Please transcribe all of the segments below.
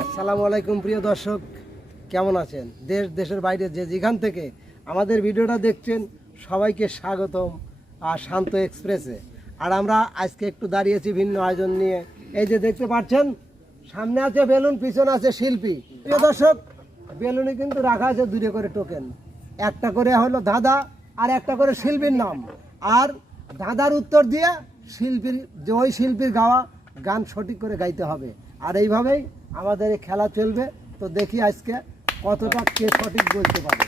আসসালামু আলাইকুম, প্রিয় দর্শক। কেমন আছেন? দেশ, দেশের বাইরে যে যেখান থেকে আমাদের ভিডিওটা দেখছেন, সবাইকে স্বাগতম আর শান্ত এক্সপ্রেসে। আর আমরা আজকে একটু দাঁড়িয়েছি ভিন্ন আয়োজন নিয়ে। এই যে দেখতে পাচ্ছেন সামনে আছে বেলুন পিছনে আছে শিল্পী। প্রিয় দর্শক বেলুনে কিন্তু রাখা আছে দূরে করে টোকেন একটা করে হলো দাদা আর একটা করে শিল্পীর নাম। আর দাদার উত্তর দিয়ে শিল্পীর যে ওই শিল্পীর গাওয়া গান সঠিক করে গাইতে হবে। আর এইভাবেই আমাদের এই খেলা চলবে। তো দেখি আজকে কতটা কে সঠিক বলতে পারে।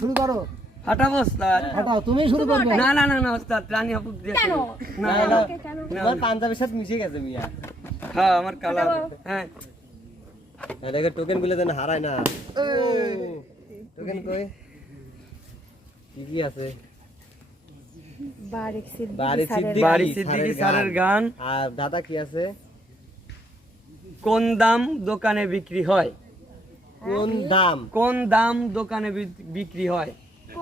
শুরু করো। ফাটাবো ওস্তাদ হটাও তুমি শুরু করবে। না না না না ওস্তাদ রানী আপু দেখো কেন? না না কেন? তোমার পাঞ্জাবের সাথে মিশে গেছে মিয়া। হ্যাঁ আমার কালার। হ্যাঁ। দেখে টোকেনগুলো যেন হারায় না। টোকেন কই? কি কি আছে? বারিক সিদ্দিকী বাড়ি স্যারের সিদ্দিকী বাড়ি স্যারের গান। আর দাদা কি আছে? কোন দাম দোকানে বিক্রি হয়? কোন দাম? কোন দাম দোকানে বিক্রি হয়?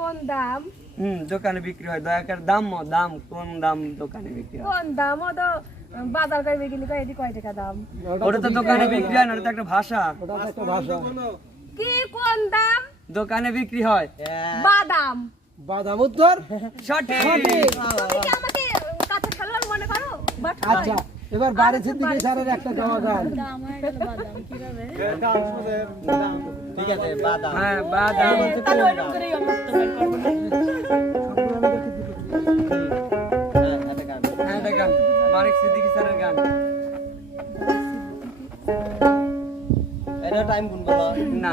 কোন দাম? হুম দোকানে বিক্রি হয় দয়াকার দাম ম, দাম কোন দাম দোকানে বিক্রি হয়? কোন দাম ও তো বাজার করে বিক্রি করে এটি কয় টাকা দাম? ওটা তো দোকানে বিক্রি হয় না ওটা তো একটা ভাষা। ওটা একটা ভাষা। কি কোন দাম? দোকানে বিক্রি হয়। বাদাম। বাদাম উত্তর? সঠিক। তুমি কি আমাকে কাছে খেলোয়াড় মনে করো? আচ্ছা। এবার বাড়ি সিদ্দিকি স্যারের একটা গাওয়া গান ঠিক আছে বাদাম। হ্যাঁ বাদাম। তাহলে ওইরকম করেই আমরা তো বের করব হ্যাঁ। হ্যাঁ এটা গান। সিদ্দিকী স্যারের গান। এটা টাইম গুনবো না।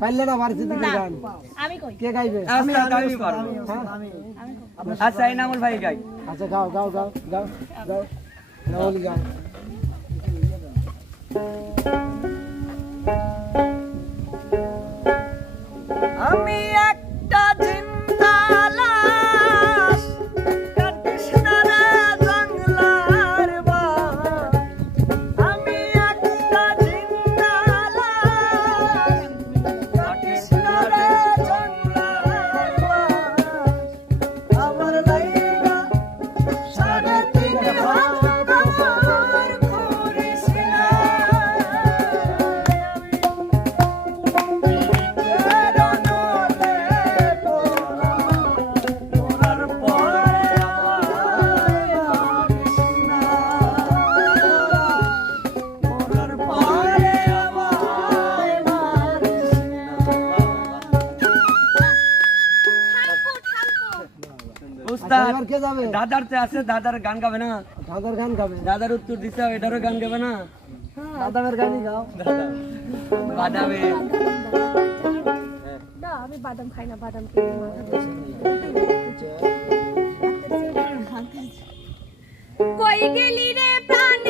পারলে না বাড়ি সিদ্দিকি গান। আমি কই? কে গাইবে? ওস্তাদ, আমি পারব। হ্যাঁ? আচ্ছা এই নামুল ভাই গাই। আচ্ছা গাও গাও গাও গাও গাও। নাহলে গাও। আমি একটা জিন্দা যাবে। দাদার তো আছে দাদার গান গাবে না। দাদার গান গাবে। দাদার উত্তর দিতে হবে এটারও গান গাবে না। দাদার গানই গাও। বাদামে। না আমি বাদাম খাই না বাদাম ধরে। কই গেলি রে প্রাণের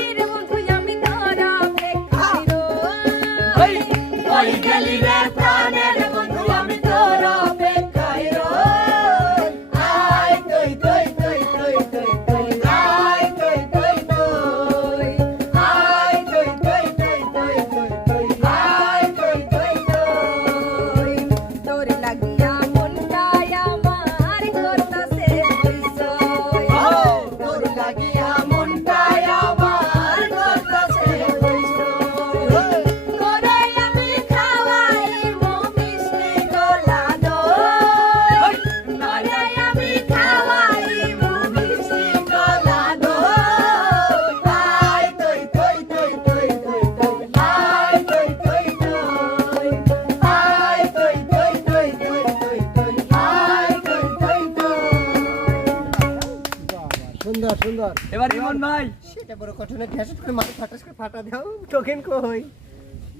সেটা ঘ্যাসট করে মাথা ফাটাস করে ফাটা দাও টোকেন কই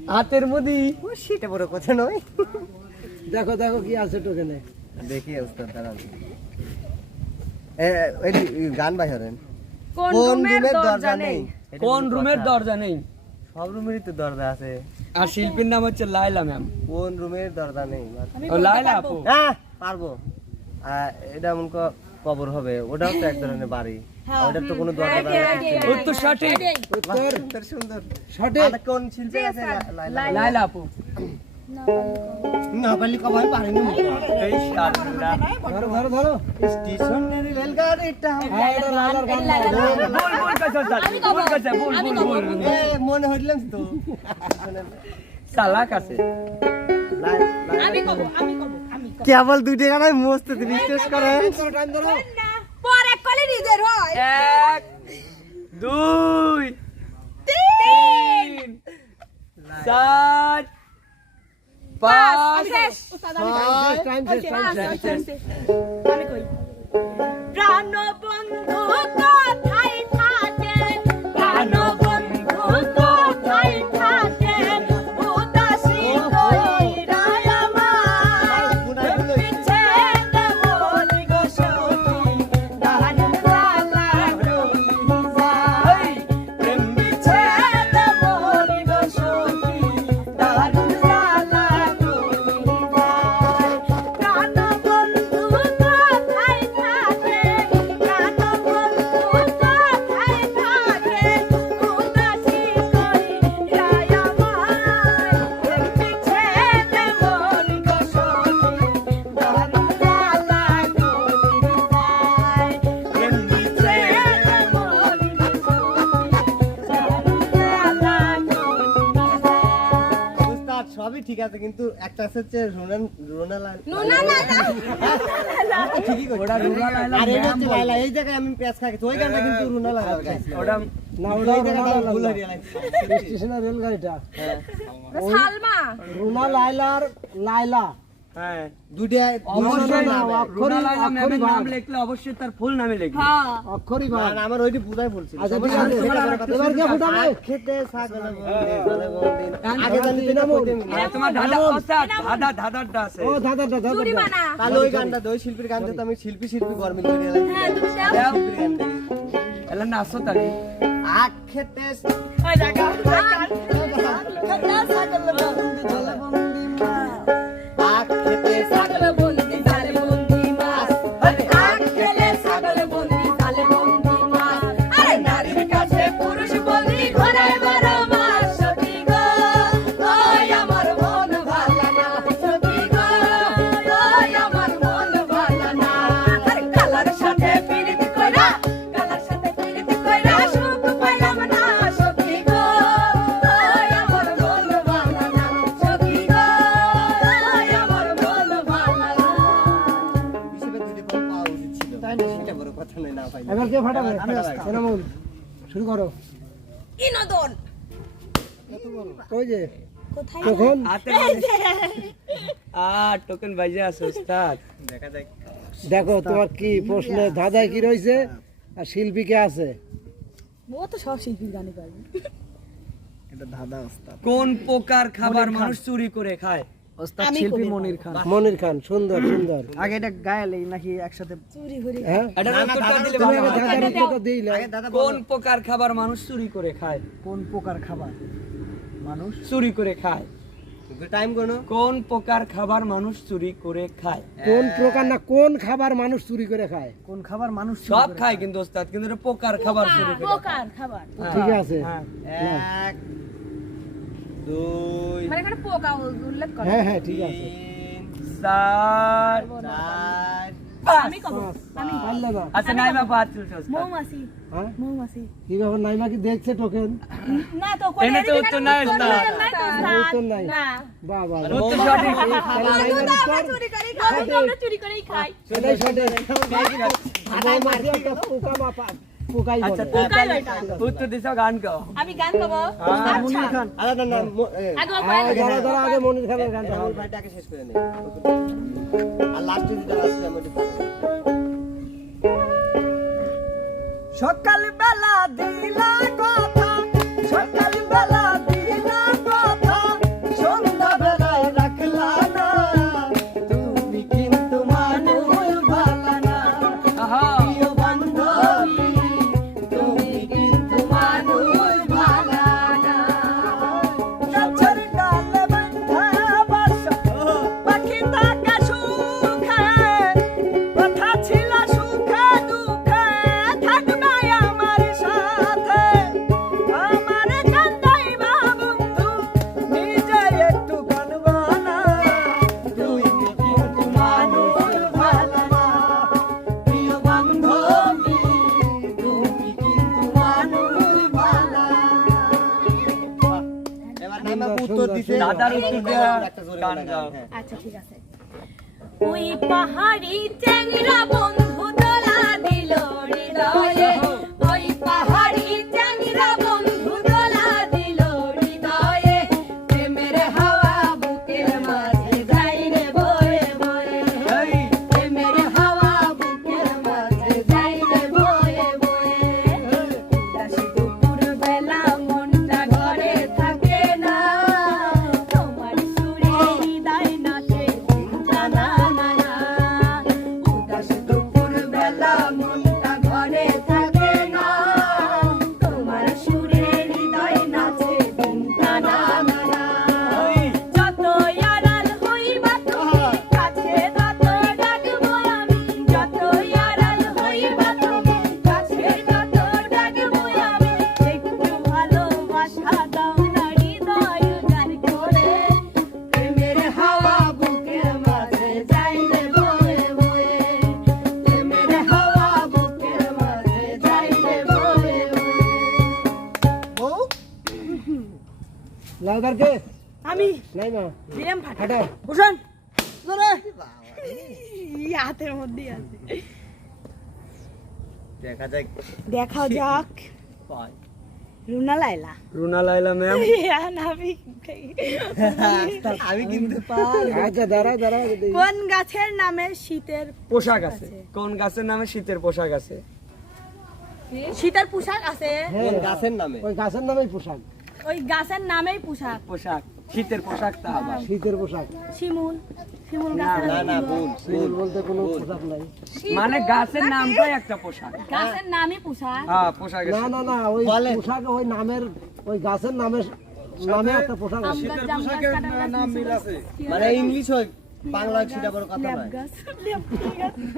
হাতের মুদি। ও সেটা বড় কথা নয়। দেখো দেখো কি আছে টোকেনে দেখি উস্তাদ দাঁড়ান। এ এই গান বাই হরেন কোন কোন রুমের রুমের দরজা নেই? কোন রুমের দরজা নেই? সব রুমেরই তো দরজা আছে। আর শিল্পীর নাম হচ্ছে লাইলা ম্যাম। কোন রুমের দরজা নেই? লাইলা পারব। আপু। হ্যাঁ পারব। এটা এমন ক- কবর হবে ওটাও তো এক ধরনের বাড়ি। হ্যাঁ, ওটার তো কোনো এটাই, নেই। উত্তর সঠিক। উত্তর উত্তর সুন্দর। সঠিক। আর কোন শিল্পী আছে লাইলা। আপু। না পারলি কবাই পারিনি এই শালা ধরো ধরো ধরো। স্টেশনের রেলগাড়িটা। না। ভুল কইছে ভুল ভুল ভুল এ, মনে হইলাম তো। চালাক আছে। কব আমি কব আমি কব কেবল দুই টাকা নাই মস্ত বিশ্বাস করেন? ধরো, পরে কলে নিজের হয়। এক দুই তিন। চার পাঁচ পাঁচ শেষ। শেষ, টাইম শেষ শেষ। শেষ, শেষ। প্রাণ বন্ধু কিন্তু হচ্ছে রোনাল রোনাল নুনা না না ঠিকই ওটা রুনা আর এটা হচ্ছে লাইলা এই জায়গায় আমি পেঁয়াজ খাই ওই গানটা কিন্তু রোনাল ওটা না ওটা ভুল। হয়ে স্টেশনের সালমা। রুনা লাইলার লাইলা হ্যাঁ দুইটা অবশ্যই না, না অক্ষরই- রুনা লাইলা ম্যামের অক্ষরই নাম লিখলে অবশ্যই তার ফুল নামে লিখবে হ্যাঁ অক্ষরই ভাগ আমার ওইটি বুঝাই বলছিল আচ্ছা ঠিক সবার আছে সাথে সেটা করার কথা এবার কে ফুটাবে খেতে ছাগল বন্দে, জলে বন্দে। আগে জানি তো না কইতে মিলে। আর তোমার দাদা ওস্তাদ দাদা দাদারটা আছে ও দাদা দাদা চুরি বানা তাহলে ওই গানটা দই শিল্পীর গানটা তো আমি শিল্পী শিল্পী গরমিল করে এলাম হ্যাঁ তুমি দাও এলা নাচো তালি আখ খেতে ওই জায়গা খাতা সাগল বন্দি জলে শুরু করো। বিনোদন। ওই যে? কোথায় আর টোকেন বাজে আছে ওস্তাদ দেখা যাক। দেখো তোমার কি প্রশ্নে ধাঁধায় কি রয়েছে আর শিল্পী কে আছে? ও তো সব শিল্পীর গানে পারবে। কোন প্রকার খাবার মানুষ চুরি করে খায়? শিল্পী মনির খান। মনির খান সুন্দর সুন্দর। আগে এটা গায়ালে নাকি একসাথে চুরি করে হ্যাঁ? উত্তরটা দিলে দাদা কোন প্রকার খাবার মানুষ চুরি করে খায়? কোন প্রকার খাবার? মানুষ চুরি করে খায়। টাইম কোনো কোন প্রকার খাবার মানুষ চুরি করে খায়? কোন প্রকার না কোন খাবার মানুষ চুরি করে খায়? কোন খাবার মানুষ সব খায় কিন্তু ওস্তাদ কিন্তু এটা প্রকার খাবার চুরি করে। পোকার খাবার। হ্যাঁ। ঠিক আছে। হ্যাঁ। এক দুই মানে এখানে পোকা উল্লেখ করে। হ্যাঁ হ্যাঁ ঠিক আছে। চার চার আমি কব আমি আচ্ছা নাইমা পাঁচ চলছে মৌমাছি। হ্যাঁ? মৌমাছি। কি ব্যাপার নাইমা কি দেখছে টোকেন না তো এনে তো উত্তর নাই ওস্তাদ উত্তর নাই। না। বাহ বাহ উত্তর সঠিক। তাহলে চুরি করে খাই আমরা চুরি করেই খাই। সেটাই সঠিক। পোকা বা পা- পোকাই আচ্ছা বলে। তাহলে উত্তর দিছো গান গাও। আমি গান গাবো? মুনির খান। আরে না না আগে হ্যাঁ, ধরো ধরো আগে মনির খানের গানটা আমার ভাইটা আগে শেষ করে নে। আর লাস্ট সকাল বেলা দিলা কথা। আচ্ছা ঠিক আছে। ওই পাহাড়ি চ্যাংরা বন্ধু তোলা দিল হৃদয়ে। দিলাম ফাটা হাটে হাতের মধ্যেই আছে। দেখা যাক। দেখাও যাক। রুনা লাইলা রুনা লাইলা ম্যাম আমি আমি কিন্তু আচ্ছা দাঁড়াও দাঁড়াও কোন গাছের নামে শীতের পোশাক আছে? কোন গাছের নামে শীতের পোশাক আছে? শীতের পোশাক আছে? কোন গাছের নামে? ওই গাছের নামেই পোশাক। ওই গাছের নামেই পোশাক। পোশাক। শীতের পোশাক তা আবার। শীতের পোশাক। শিমুল শিমুল না, গাছের না না নামে। ভুল সিভিল বলতে কোনো পোশাক নাই। মানে গাছের নামটাই একটা পোশাক। গাছের নামই পোশাক। হ্যাঁ পোশাক না না না ওই পোশাক ওই নামের ওই গাছের নামের নামে একটা পোশাক আছে। কাঁঠাল গাছ, লিচু গাছ, পেয়ারা মানে ইংলিশ হয় বাংলা সেটা বড় কথা নয়।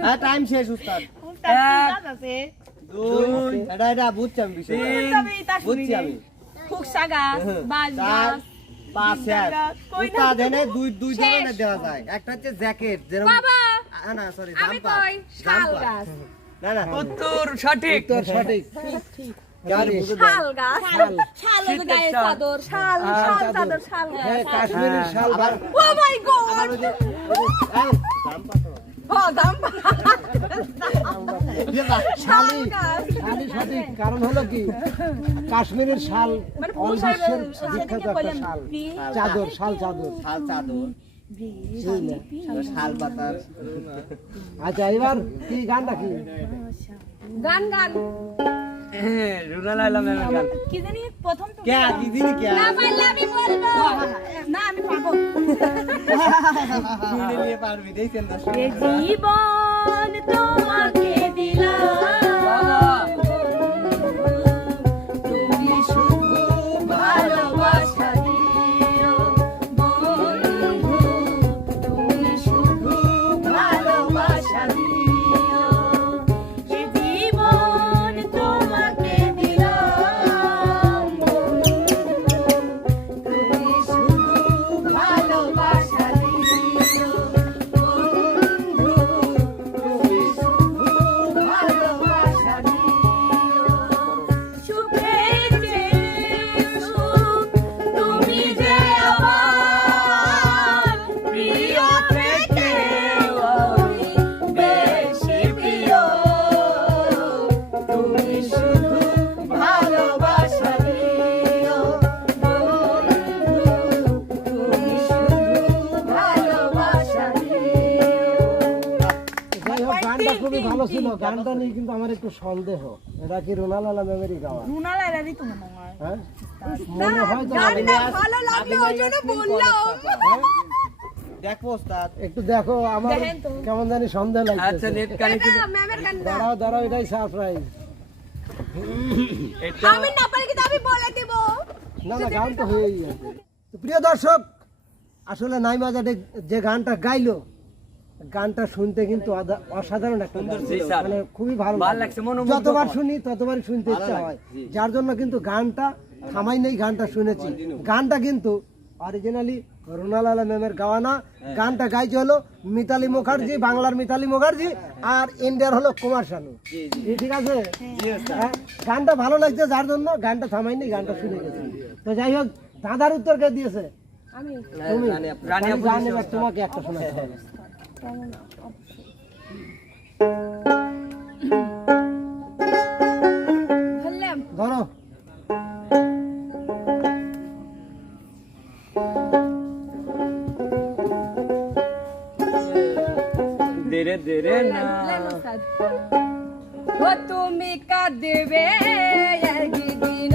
হ্যাঁ টাইম শেষ উস্তাদ। তার কি গাছ আছে? দুই এটা এটা বুঝছি আমি বিষয় বুঝছি আমি। ফুকসা গাছ বাঁশ চার গাছ দুই দুই ধরনের দেওয়া যায়। একটা হচ্ছে জ্যাকেট যেরকম না সরি না না উত্তর সঠিক। উত্তর সঠিক। কেমন শাল কারণ হলো কি? কাশ্মীরের শাল মানে বিখ্যাত একটা শাল। চাদর শাল চাদর। শাল চাদর। আচ্ছা এবার কি গানটা কি গান গান। রুনা লাইলা ম্যামের গান। কি জানি প্রথম তো কে কি দিনি কে না পারলে আমি বলব। না আমি পারব শুনে নিয়ে পারবি দেখছেন তো জীবন তোমাকে ভালো ছিল গানটা নিয়ে কিন্তু আমার একটু সন্দেহ। এটা কি রোনালালা মেমেরই গাওয়া? রুনা লাইলারই তো মনে হয়। হ্যাঁ? মনে হয় তো গানটা ভালো লাগলে ওই জন্য বললাম দেখো ওস্তাদ। একটু দেখো আমার কেমন জানি সন্দেহ আচ্ছা নেট কানেক্ট ম্যামের গানটা দাঁড়াও দাঁড়াও এটাই সারপ্রাইজ এটা আমি না পারি কিন্তু আমি বলে দেব। না না গান তো হয়েই আছে। তো প্রিয় দর্শক আসলে নাইমাজা যে গানটা গাইলো গানটা শুনতে কিন্তু অসাধারণ একটা। মানে খুবই ভালো। যতবার শুনি ততবারই শুনতে ইচ্ছা হয়। যার জন্য কিন্তু গানটা থামাই নেই গানটা শুনেছি। গানটা কিন্তু অরিজিনালি রোনালালা ম্যামের গাওয়া না। গানটা গাইছে হলো মিতালি মুখার্জি বাংলার মিতালি মুখার্জি আর ইন্ডিয়ার হলো কুমার শানু। ঠিক আছে? হ্যাঁ, গানটা ভালো লাগছে যার জন্য গানটা থামাইনি গানটা শুনে গেছে। তো যাই হোক দাদার উত্তর কে দিয়েছে? আমি। ওস্তাদ। তোমাকে একটা শোনাতে হবে। কেমন অবশ্যই ধরলাম ধরো দেরে দেরে না। ও তুমি কাঁদবে একদিন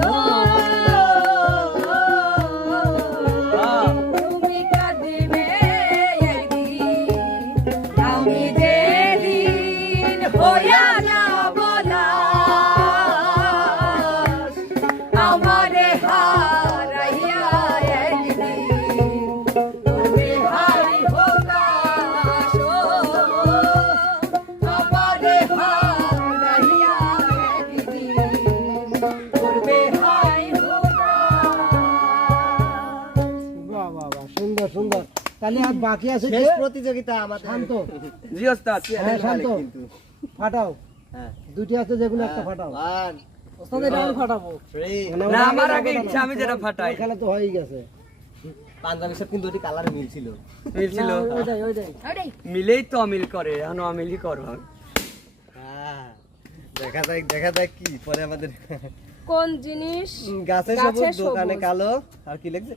তাহলে আর বাকি আছে শেষ প্রতিযোগিতা আমাদের। শান্ত। জি ওস্তাদ হ্যাঁ শান্ত। কিন্তু। ফাটাও। হ্যাঁ। দুটি আছে যেগুলো একটা ফাটাও। ওস্তাদ এটা আমি ফাটাবো। মানে না আমার আগে ইচ্ছা আমি যেটা ফাটাই। খেলা তো হয়েই গেছে। পাঞ্জাবির সাথে কিন্তু ওটি কালার মিল ছিল। মিলছিল ওইটাই। ওইটাই। মিলেই তো অমিল করে এখন অমিলই করো। হ্যাঁ দেখা যাক দেখা যাক কি পরে আমাদের কোন জিনিস? গাছে গাছে সবুজ দোকানে কালো। আর কি লিখছে?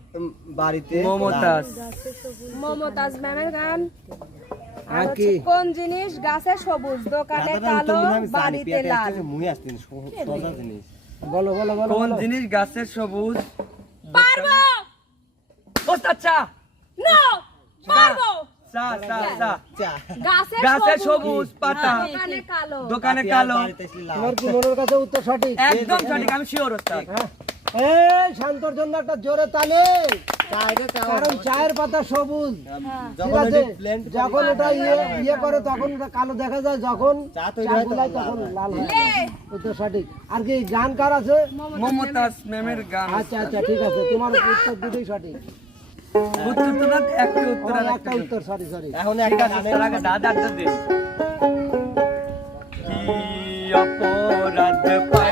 বাড়িতে মমতাজ। মমতাজ ম্যামের গান। আর আর কি? কোন জিনিস? গাছে সবুজ দোকানে কালো বাড়িতে লাল। মুই সোজা জিনিস। বলো বলো বলো কোন জিনিস গাছের সবুজ? পারব! চা। নো পারব। গাছে সবুজ পাতা। দোকানে কালো। দোকানে পেঁয়াজ কালো। বাড়িতে আসলে লাল। তোমার কি মনের কাছে উত্তর সঠিক? একদম সঠিক আমি শিওর হ্যাঁ। এই শান্তর জন্য একটা জোরে তালে। কারণ চায়ের পাতা সবুজ। যখন ওটি blend করে যখন ওটা ইয়ে ইয়ে করে তখন ওটা কালো দেখা যায় যখন হয় তখন লাল তখন হয়। লাল হয় লে উত্তর সঠিক। আর কি গান কার আছে? মমতাজ ম্যামের গান। আচ্ছা আচ্ছা ঠিক আছে। তোমার উত্তর দুটোই সঠিক। উত্তর তো না একটা উত্তর আর একটা একটা উত্তর সরি সরি এখন একটা আছে গানের আগে দাদা তো দিন কি অপরাধ পাইয়া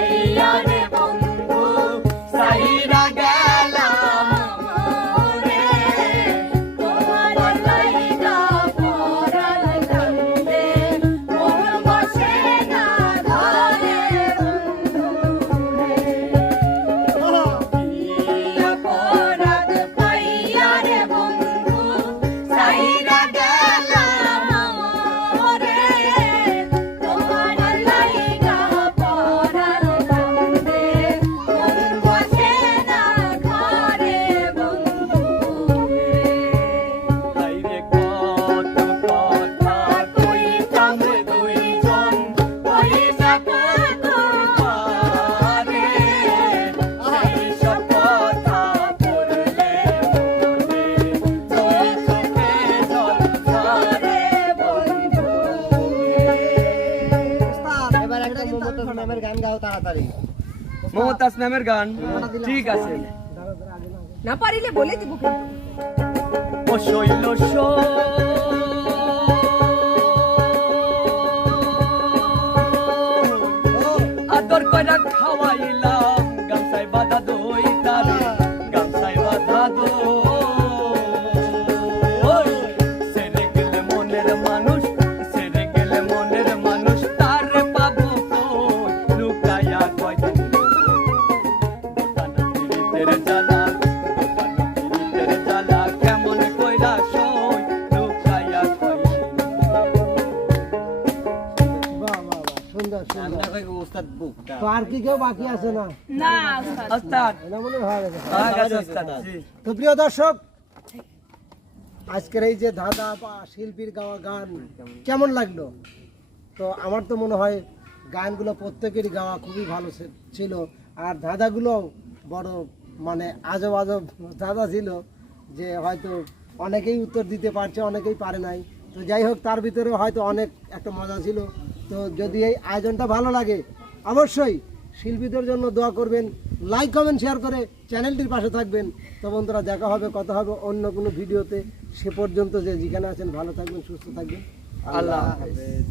ম্যামের গান। ঠিক আছে। না পারিলে বলে দিব শৈল আদর কইরা বাকি আছে না? ওস্তাদ। মনে হয় হয়ে তো প্রিয় দর্শক আজকের এই যে ধাঁধা বা শিল্পীর গাওয়া গান কেমন লাগল? তো আমার তো মনে হয় গানগুলো প্রত্যেকেরই গাওয়া খুবই ভালো ছিল। আর ধাঁধাগুলো বড় মানে আজব আজব ধাঁধা ছিল যে হয়তো অনেকেই উত্তর দিতে পারছে অনেকেই পারে নাই। তো যাই হোক তার ভিতরে হয়তো অনেক একটা মজা ছিল। তো যদি এই আয়োজনটা ভালো লাগে অবশ্যই শিল্পীদের জন্য দোয়া করবেন লাইক কমেন্ট শেয়ার করে চ্যানেলটির পাশে থাকবেন। তো বন্ধুরা দেখা হবে কথা হবে অন্য কোনো ভিডিওতে। সে পর্যন্ত যে যেখানে আছেন ভালো থাকবেন সুস্থ থাকবেন। আল্লাহ হাফেজ।